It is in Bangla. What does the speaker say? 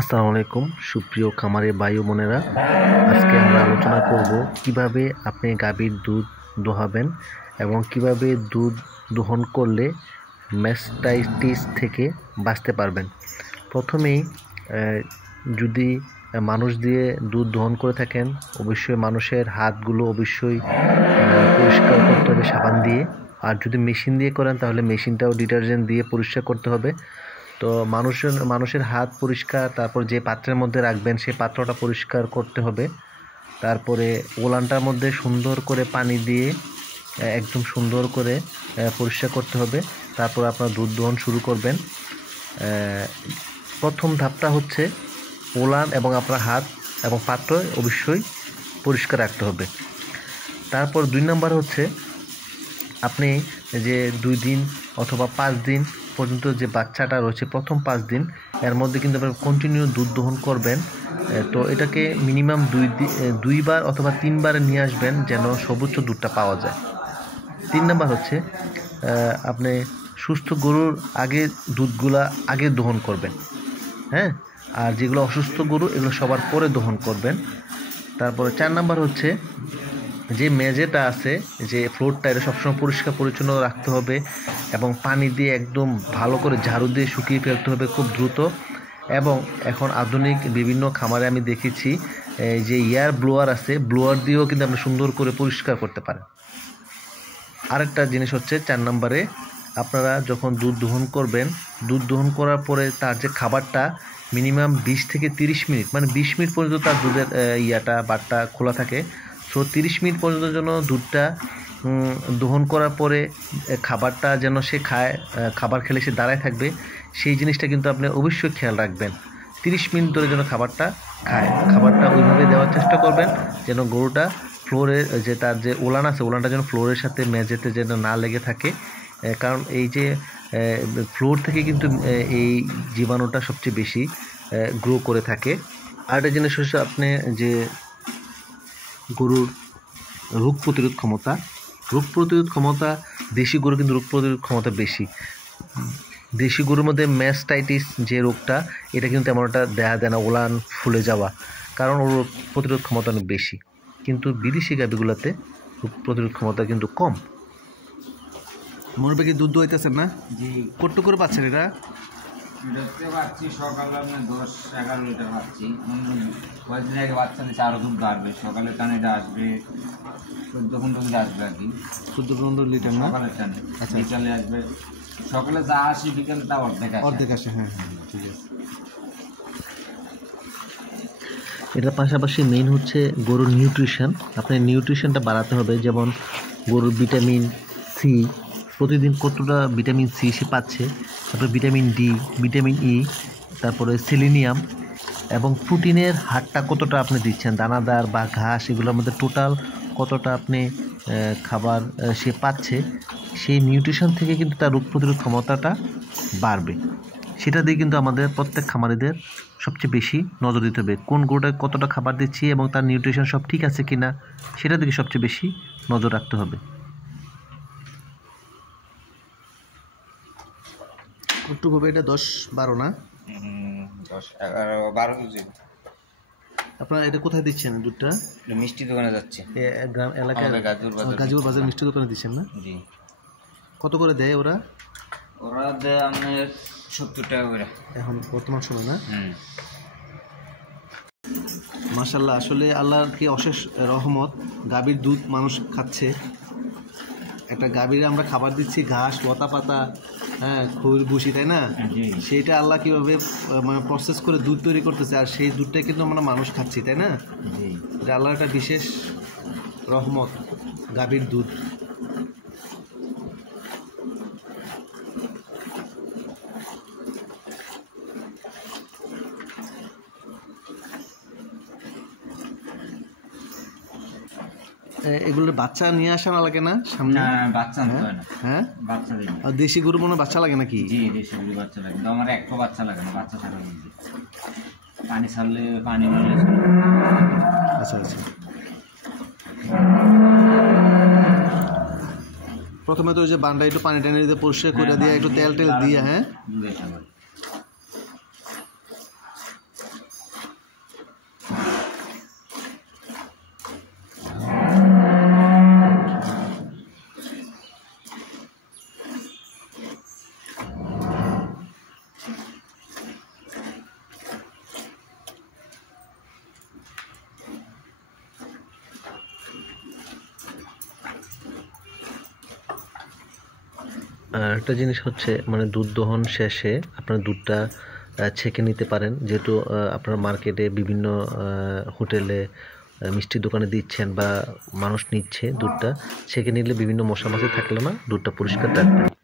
আসসালামু আলাইকুম সুপ্রিয় খামারে ভাই ও বোনেরা, আজকে আমরা আলোচনা করব কিভাবে আপনি গাভীর দুধ দোহাবেন এবং কিভাবে দুধ দোহন করলে ম্যাস্টাইটিস থেকে বাঁচতে পারবেন। প্রথমেই যদি মানুষ দিয়ে দুধ দহন করে থাকেন, অবশ্যই মানুষের হাতগুলো অবশ্যই পরিষ্কার করতে হবে সাবান দিয়ে। আর যদি মেশিন দিয়ে করেন তাহলে মেশিনটাও ডিটারজেন্ট দিয়ে পরিষ্কার করতে হবে। তো মানুষের হাত পরিষ্কার, তারপর যে পাত্রের মধ্যে রাখবেন সেই পাত্রটা পরিষ্কার করতে হবে। তারপরে ওলানটার মধ্যে সুন্দর করে পানি দিয়ে একদম সুন্দর করে পরিষ্কার করতে হবে। তারপর আপনার দুধ দহন শুরু করবেন। প্রথম ধাপটা হচ্ছে ওলান এবং আপনার হাত এবং পাত্র অবশ্যই পরিষ্কার রাখতে হবে। তারপর 2 নম্বর হচ্ছে আপনি যে 2 দিন অথবা 5 দিন পর্যন্ত যে বাচ্চাটা রয়েছে, প্রথম 5 দিন এর মধ্যে কিন্তু আপনি কন্টিনিউ দুধ দহন করবেন। তো এটাকে মিনিমাম 2 বার অথবা 3 বারে নিয়ে আসবেন যেন সর্বোচ্চ দুধটা পাওয়া যায়। 3 নম্বর হচ্ছে আপনি সুস্থ গরুর আগে দুধগুলা আগে দহন করবেন, হ্যাঁ, আর যেগুলো অসুস্থ গরু এগুলো সবার পরে দহন করবেন। তারপরে 4 নম্বর হচ্ছে যে মেঝেটা আছে, যে ফ্লোরটা, এটা সবসময় পরিষ্কার পরিচ্ছন্ন রাখতে হবে এবং পানি দিয়ে একদম ভালো করে ঝাড়ু দিয়ে শুকিয়ে ফেলতে হবে খুব দ্রুত। এবং এখন আধুনিক বিভিন্ন খামারে আমি দেখেছি যে এয়ার ব্লোয়ার আছে, ব্লোয়ার দিয়েও কিন্তু আপনি সুন্দর করে পরিষ্কার করতে পারেন। আরেকটা জিনিস হচ্ছে 4 নম্বরে, আপনারা যখন দুধ দহন করবেন, দুধ দহন করার পরে তার যে খাবারটা মিনিমাম 20 থেকে 30 মিনিট, মানে 20 মিনিট পর্যন্ত তার দুধের বাটটা খোলা থাকে। সো 30 মিনিট পর্যন্ত যেন দুধটা দহন করার পরে খাবারটা যেন সে খায়, খাবার খেলে সে দাঁড়ায় থাকবে, সেই জিনিসটা কিন্তু আপনি অবশ্যই খেয়াল রাখবেন। 30 মিনিট ধরে যেন খাবারটা খায়, খাবারটা ওইভাবে দেওয়ার চেষ্টা করবেন যেন গরুটা ফ্লোরের যে তার যে ওলান আছে, ওলানটা যেন ফ্লোরের সাথে মেঝেতে যেন না লেগে থাকে। কারণ এই যে ফ্লোর থেকে কিন্তু এই জীবাণুটা সবচেয়ে বেশি গ্রো করে থাকে। আরেকটা জিনিস হচ্ছে আপনি যে গরুর রোগ প্রতিরোধ ক্ষমতা, দেশি গরু কিন্তু রোগ প্রতিরোধ ক্ষমতা বেশি। দেশি গরুর মধ্যে ম্যাস্টাইটিস যে রোগটা, এটা কিন্তু তেমন একটা দেখা দেয় না, ওলান ফুলে যাওয়া, কারণ ওর রোগ প্রতিরোধ ক্ষমতা অনেক বেশি। কিন্তু বিদেশি গাভীগুলোতে রোগ প্রতিরোধ ক্ষমতা কিন্তু কম। মুরব্বি কি দুধ দোয়াইতেছেন না? জি, কত করে পাচ্ছেন এটা? দেখতে পাচ্ছি সকালে আপনি 10-11 লিটার পাচ্ছি। কয়েকদিন আগে বাচ্চা দিচ্ছে, আরও দুধ বাড়বে। সকালের টানে এটা আসবে 14-15 আসবে আর কি। 14-15 লিটার না? সকালের টানে। আচ্ছা, বিকালে আসবে, সকালে যা আসে বিকালে তা অর্ধেক আসে। হ্যাঁ, ঠিক আছে। এটার পাশাপাশি মেইন হচ্ছে গরুর নিউট্রিশন। আপনার নিউট্রিশনটা বাড়াতে হবে, যেমন গরুর ভিটামিন সি, প্রতিদিন কতটা ভিটামিন সি সে পাচ্ছে, তারপরে ভিটামিন ডি, ভিটামিন ই, তারপরে সেলিনিয়াম এবং প্রোটিনের হারটা কতটা আপনি দিচ্ছেন, দানাদার বা ঘাস, এগুলোর মধ্যে টোটাল কতটা আপনি খাবার সে পাচ্ছে, সেই নিউট্রিশন থেকে কিন্তু তার রোগ প্রতিরোধ ক্ষমতাটা বাড়বে। সেটা দিয়ে কিন্তু আমাদের প্রত্যেক খামারিদের সবচেয়ে বেশি নজর দিতে হবে, কোন গরুটায় কতটা খাবার দিচ্ছি এবং তার নিউট্রিশন সব ঠিক আছে কিনা, সেটা দিকে সবচেয়ে বেশি নজর রাখতে হবে। একটু হবে এটা 10-12 না? 10-11-12 কেজি। আপনারা এটা কোথায় দিচ্ছেন দুধটা? মিষ্টি দোকানে যাচ্ছে, গ্রাম এলাকায় গাজীপুর বাজার মিষ্টি দোকানে দিচ্ছেন না? জি। কত করে দেয় ওরা? ওরা দেয় আপনার 70 টাকা করে এখন বর্তমান সময় না? মাশাআল্লাহ, আসলে আল্লাহর কি অশেষ রহমত, গাভীর দুধ মানুষ খাচ্ছে। একটা গাভীর আমরা খাবার দিচ্ছি ঘাস, লতা পাতা, হ্যাঁ, খৈর ভুসি, তাই না? সেইটা আল্লাহ কীভাবে মানে প্রসেস করে দুধ তৈরি করতেছে, আর সেই দুধটাই কিন্তু আমরা মানুষ খাচ্ছি, তাই না? এটা আল্লাহর একটা বিশেষ রহমত, গাভীর দুধ। এগুলোর বাচ্চা নিয়ে আসা না লাগে না সামনে? বাচ্চা হয় না। হ্যাঁ, বাচ্চা দিই না। আর দেশি গরু মনে বাচ্চা লাগে নাকি? জি, দেশি গরু বাচ্চা লাগে, কিন্তু আমার একটা বাচ্চা লাগে না, বাচ্চা থাকা বলতে পানি ছাড়লে পানি বলে। আচ্ছা, প্রথমে তো ওই যে বানটা একটু পানি টানি দিয়ে পরিষ্কার করে দিয়ে একটু তেল দিয়ে, হ্যাঁ, আর একটা জিনিস হচ্ছে মানে দুধ দহন শেষে আপনার দুধটা ছেঁকে নিতে পারেন, যেহেতু আপনার মার্কেটে বিভিন্ন হোটেলে মিষ্টির দোকানে দিচ্ছেন বা মানুষ নিচ্ছে দুধটা, ছেঁকে নিলে বিভিন্ন মশা মাছি থাকলে না দুধটা পরিষ্কার থাকবে।